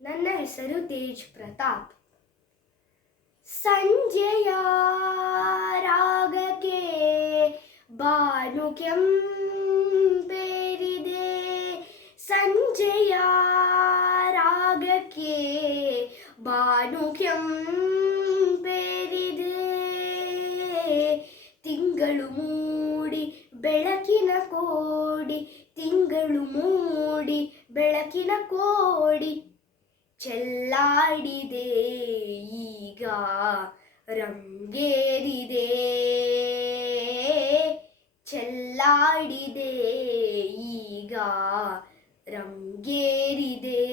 ನನ್ನ ಹೆಸರು ತೇಜ್ ಪ್ರತಾಪ್. ಸಂಜೆಯ ರಾಗಕ್ಕೆ ಬಾನು ಕೆಂಪೇರಿದೆ, ಸಂಜೆಯ ರಾಗಕ್ಕೆ ಬಾನು ಕೆಂಪೇರಿದೆ. ತಿಂಗಳು ಮೂಡಿ ಬೆಳಕಿನ ಕೋಡಿ, ತಿಂಗಳು ಮೂಡಿ ಬೆಳಕಿನ ಕೋಡಿ ಚೆಲ್ಲಾಡಿದೆ, ಈಗ ರಂಗೇರಿದೆ. ಚೆಲ್ಲಾಡಿದೆ, ಈಗ ರಂಗೇರಿದೆ.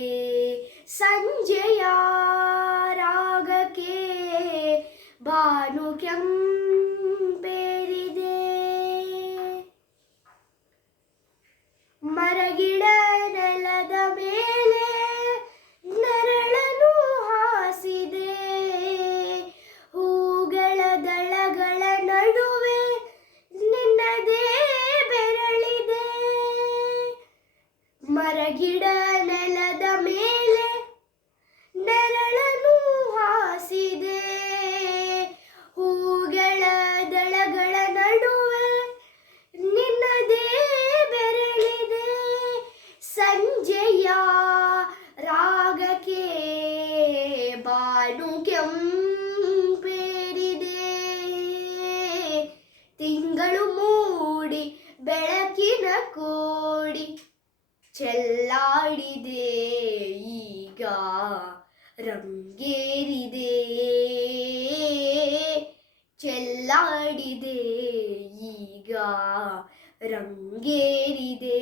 ಸಂಜೆಯ ರಾಗಕ್ಕೆ ಬಾನು ಕೆಂಪೇರಿದೆ. ಮರಗಿಡ ನೆಲದ ಮೇಲೆ ನೆರಳನು ಹಾಸಿದೆ, ಹೂಗಳ ದಳಗಳ ನಡುವೆ ನಿನ್ನದೇ ಬೆರಳಿದೆ. ಮರಗಿಡ ನೆಲದ ಮೇಲೆ ನೆರಳನು ಹಾಸಿದೆ, ಹೂಗಳ ದಳಗಳ ನಡುವೆ ನಿನ್ನದೇ ಬೆರಳಿದೆ. ಸಂಜೆಯ ರಾಗಕ್ಕೆ ಬಾನು ಕೆಂಪೇರಿದೆ, ತಿಂಗಳು ಮೂಡಿ ಬೆಳಕಿನ ಕೋಡಿ ಚೆಲ್ಲಾಡಿದೆ, ಈಗ ರಂಗೇರಿದೆ. ಚೆಲ್ಲಾಡಿದೆ, ಈಗ ರಂಗೇರಿದೆ.